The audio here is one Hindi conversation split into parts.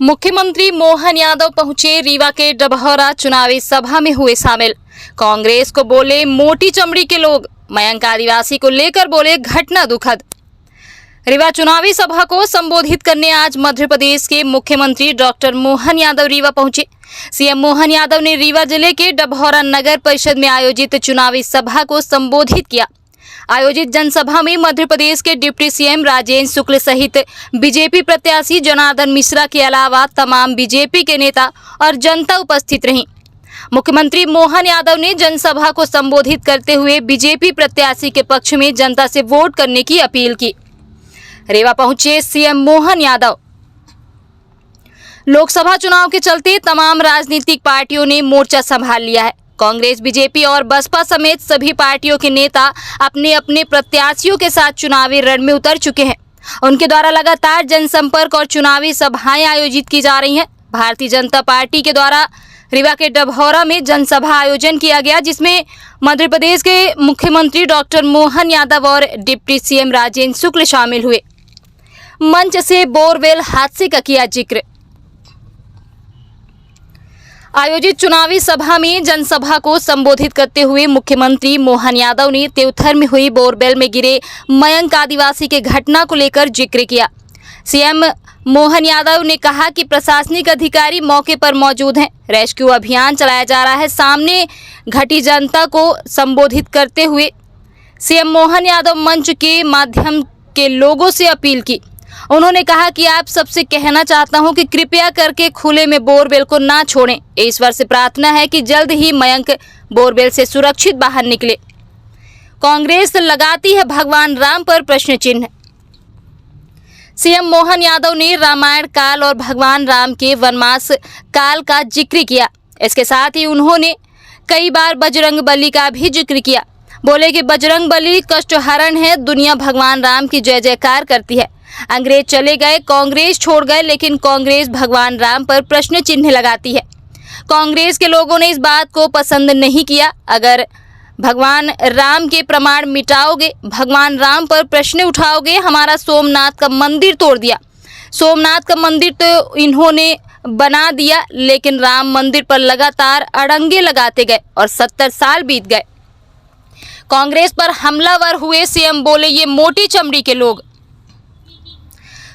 मुख्यमंत्री मोहन यादव पहुंचे रीवा के डभौरा चुनावी सभा में हुए शामिल। कांग्रेस को बोले मोटी चमड़ी के लोग, मयंक आदिवासी को लेकर बोले घटना दुखद। रीवा चुनावी सभा को संबोधित करने आज मध्य प्रदेश के मुख्यमंत्री डॉक्टर मोहन यादव रीवा पहुंचे। सीएम मोहन यादव ने रीवा जिले के डभौरा नगर परिषद में आयोजित चुनावी सभा को संबोधित किया। आयोजित जनसभा में मध्य प्रदेश के डिप्टी सीएम राजेंद्र शुक्ल सहित बीजेपी प्रत्याशी जनार्दन मिश्रा के अलावा तमाम बीजेपी के नेता और जनता उपस्थित रही। मुख्यमंत्री मोहन यादव ने जनसभा को संबोधित करते हुए बीजेपी प्रत्याशी के पक्ष में जनता से वोट करने की अपील की। रीवा पहुंचे सीएम मोहन यादव। लोकसभा चुनाव के चलते तमाम राजनीतिक पार्टियों ने मोर्चा संभाल लिया है। कांग्रेस, बीजेपी और बसपा समेत सभी पार्टियों के नेता अपने अपने प्रत्याशियों के साथ चुनावी रण में उतर चुके हैं। उनके द्वारा लगातार जनसंपर्क और चुनावी सभाएं आयोजित की जा रही हैं। भारतीय जनता पार्टी के द्वारा रीवा के डभौरा में जनसभा आयोजन किया गया, जिसमें मध्य प्रदेश के मुख्यमंत्री डॉक्टर मोहन यादव और डिप्टी सीएम राजेंद्र शुक्ल शामिल हुए। मंच से बोरवेल हादसे का किया जिक्र। आयोजित चुनावी सभा में जनसभा को संबोधित करते हुए मुख्यमंत्री मोहन यादव ने देवथर में हुई बोरवेल में गिरे मयंक आदिवासी के घटना को लेकर जिक्र किया। सीएम मोहन यादव ने कहा कि प्रशासनिक अधिकारी मौके पर मौजूद हैं। रेस्क्यू अभियान चलाया जा रहा है। सामने घटी जनता को संबोधित करते हुए सीएम मोहन यादव मंच के माध्यम के लोगों से अपील की। उन्होंने कहा कि आप सबसे कहना चाहता हूं कि कृपया करके खुले में बोरवेल को ना छोड़ें। ईश्वर से प्रार्थना है कि जल्द ही मयंक बोरवेल से सुरक्षित बाहर निकले। कांग्रेस लगाती है भगवान राम पर प्रश्न चिन्ह। सीएम मोहन यादव ने रामायण काल और भगवान राम के वनवास काल का जिक्र किया। इसके साथ ही उन्होंने कई बार बजरंग बली का भी जिक्र किया। बोले कि बजरंग बली कष्टहरण है, दुनिया भगवान राम की जय जयकार करती है। अंग्रेज चले गए, कांग्रेस छोड़ गए, लेकिन कांग्रेस भगवान राम पर प्रश्न चिन्ह लगाती है। कांग्रेस के लोगों ने इस बात को पसंद नहीं किया। अगर भगवान राम के प्रमाण मिटाओगे, भगवान राम पर प्रश्न उठाओगे, हमारा सोमनाथ का मंदिर तोड़ दिया। सोमनाथ का मंदिर तो इन्होंने बना दिया, लेकिन राम मंदिर पर लगातार अड़ंगे लगाते गए और 70 साल बीत गए। कांग्रेस पर हमलावर हुए सीएम बोले ये मोटी चमड़ी के लोग।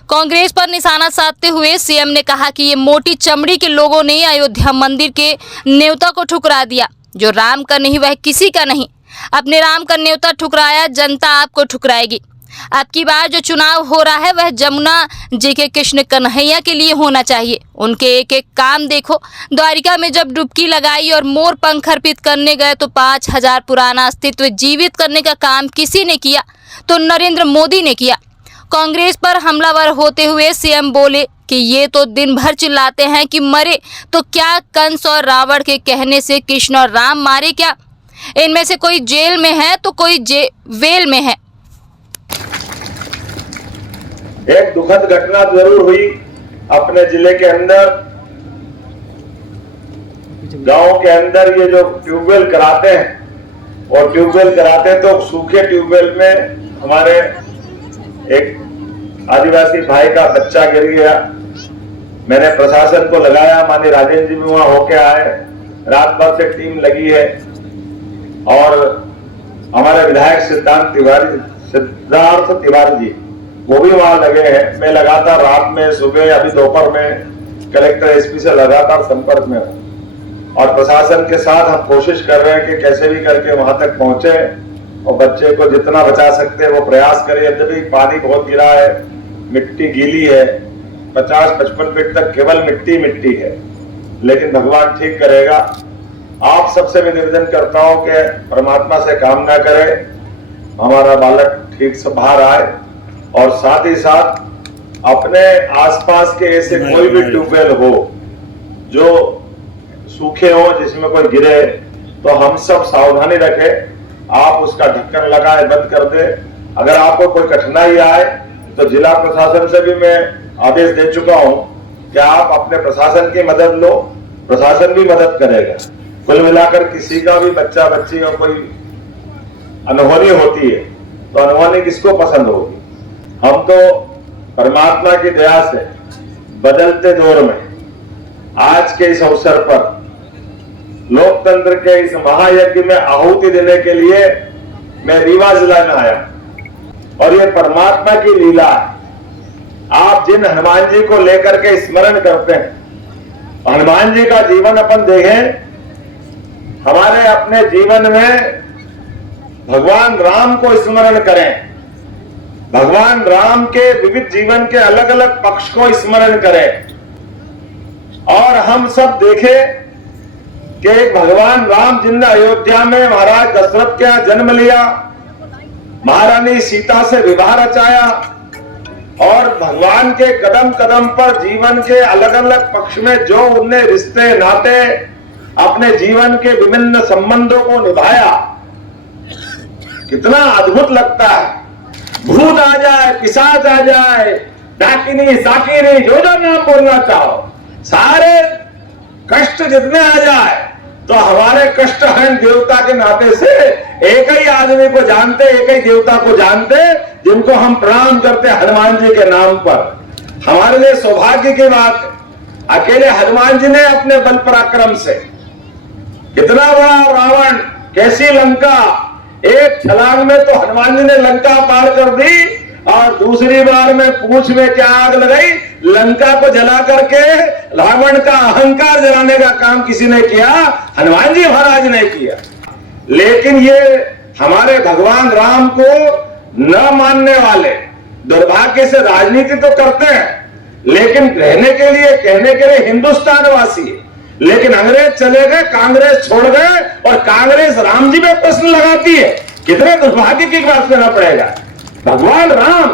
कांग्रेस पर निशाना साधते हुए सीएम ने कहा कि ये मोटी चमड़ी के लोगों ने अयोध्या मंदिर के न्योता को ठुकरा दिया। जो राम का नहीं वह किसी का नहीं। अपने राम का न्योता ठुकराया, जनता आपको ठुकराएगी। अब की बार जो चुनाव हो रहा है वह जमुना जी के कृष्ण कन्हैया के लिए होना चाहिए। उनके एक एक काम देखो। द्वारिका में जब डुबकी लगाई और मोर पंख अर्पित करने गए तो 5000 पुराना अस्तित्व जीवित करने का काम किसी ने किया तो नरेंद्र मोदी ने किया। कांग्रेस पर हमलावर होते हुए सीएम बोले कि ये तो दिन भर चिल्लाते हैं कि मरे तो क्या, कंस और रावण के कहने से कृष्ण और राम मारे क्या? इनमें से कोई जेल में है तो कोई वेल में है। एक दुखद घटना जरूर हुई अपने जिले के अंदर। गांव के अंदर ये जो ट्यूबवेल कराते हैं और ट्यूबवेल कराते तो सूखे ट्यूबवेल में हमारे एक आदिवासी भाई का बच्चा गिर गया। मैंने प्रशासन को लगाया, माननीय राजेंद्र जी भी वहां होके आए। रात भर से टीम लगी है और हमारे विधायक सिद्धार्थ तिवारी जी वो भी वहां लगे हैं। मैं लगातार रात में, सुबह, अभी दोपहर में कलेक्टर एसपी से लगातार संपर्क में हूं और प्रशासन के साथ हम कोशिश कर रहे हैं कि कैसे भी करके वहां तक पहुंचे और बच्चे को जितना बचा सकते हैं वो प्रयास करें। जब भी पानी बहुत गिरा है, मिट्टी गीली है, 50-55 फीट तक केवल मिट्टी है, लेकिन भगवान ठीक करेगा। आप सबसे मैं निवेदन करता हूं कि परमात्मा से कामना करें हमारा बालक ठीक से बाहर आए और साथ ही साथ अपने आसपास के ऐसे कोई भी ट्यूबवेल हो जो सूखे हो, जिसमें कोई गिरे, तो हम सब सावधानी रखें। आप उसका ढक्कन लगाए, बंद कर दे। अगर आपको कोई कठिनाई आए तो जिला प्रशासन से भी मैं आदेश दे चुका हूं कि आप अपने प्रशासन की मदद लो, प्रशासन भी मदद करेगा। कुल मिलाकर किसी का भी बच्चा बच्ची और कोई अनहोनी होती है तो अनहोनी किसको पसंद होगी? हम तो परमात्मा की दया से बदलते दौर में आज के इस अवसर पर लोकतंत्र के इस महायज्ञ में आहुति देने के लिए मैं रीवा जिला में आया और ये परमात्मा की लीला है। आप जिन हनुमान जी को लेकर के स्मरण करते हैं, हनुमान जी का जीवन अपन देखें, हमारे अपने जीवन में भगवान राम को स्मरण करें, भगवान राम के विविध जीवन के अलग अलग पक्ष को स्मरण करें और हम सब देखें कि भगवान राम जिन्होंने अयोध्या में महाराज दशरथ का जन्म लिया, महारानी सीता से विवाह रचाया और भगवान के कदम कदम पर जीवन के अलग अलग पक्ष में जो उनने रिश्ते नाते अपने जीवन के विभिन्न संबंधों को निभाया, कितना अद्भुत लगता है। भूत आ जाए, पिशाच आ जाए, डाकिनी साकिनी जो नाम बोलना चाहो, सारे कष्ट जितने आ जाए तो हमारे कष्ट हरण देवता के नाते से एक ही आदमी को जानते, एक ही देवता को जानते, जिनको हम प्रणाम करते हनुमान जी के नाम पर। हमारे लिए सौभाग्य की बात है, अकेले हनुमान जी ने अपने बल पराक्रम से कितना बड़ा रावण, कैसी लंका, एक छलांग में तो हनुमान जी ने लंका पार कर दी और दूसरी बार में पूंछ में क्या आग लगाई, लंका को जला करके रावण का अहंकार जलाने का काम किसी ने किया, हनुमान जी महाराज ने किया। लेकिन ये हमारे भगवान राम को न मानने वाले दुर्भाग्य से राजनीति तो करते हैं, लेकिन रहने के लिए, कहने के लिए हिंदुस्तान वासी है, लेकिन अंग्रेज चले गए, कांग्रेस छोड़ गए और कांग्रेस राम जी में प्रश्न लगाती है। कितने दुर्भाग्य की बात करना पड़ेगा। भगवान राम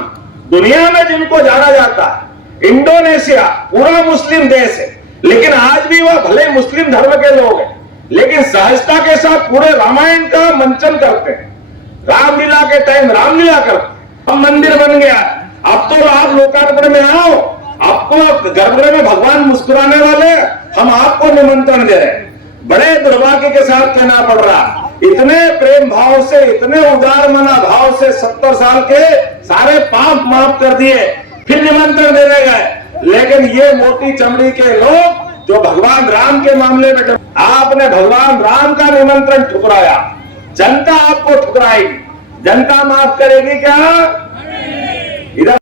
दुनिया में जिनको जाना जाता है, इंडोनेशिया पूरा मुस्लिम देश है, लेकिन आज भी वह भले मुस्लिम धर्म के लोग हैं, लेकिन सहजता के साथ पूरे रामायण का मंचन करते हैं। रामलीला के टाइम रामलीला करते हैं। अब मंदिर बन गया, अब तो आप लोकार्पण में आओ, आपको गर्भगृह में भगवान मुस्कुराने वाले, हम आपको निमंत्रण दे रहे हैं। बड़े दुर्भाग्य के साथ कहना पड़ रहा, इतने प्रेम भाव से, इतने उदार मना भाव से 70 साल के सारे पाप माफ कर दिए, फिर निमंत्रण देने गए। लेकिन ये मोटी चमड़ी के लोग जो भगवान राम के मामले में, आपने भगवान राम का निमंत्रण ठुकराया, जनता आपको ठुकराएगी। जनता माफ करेगी क्या? इधर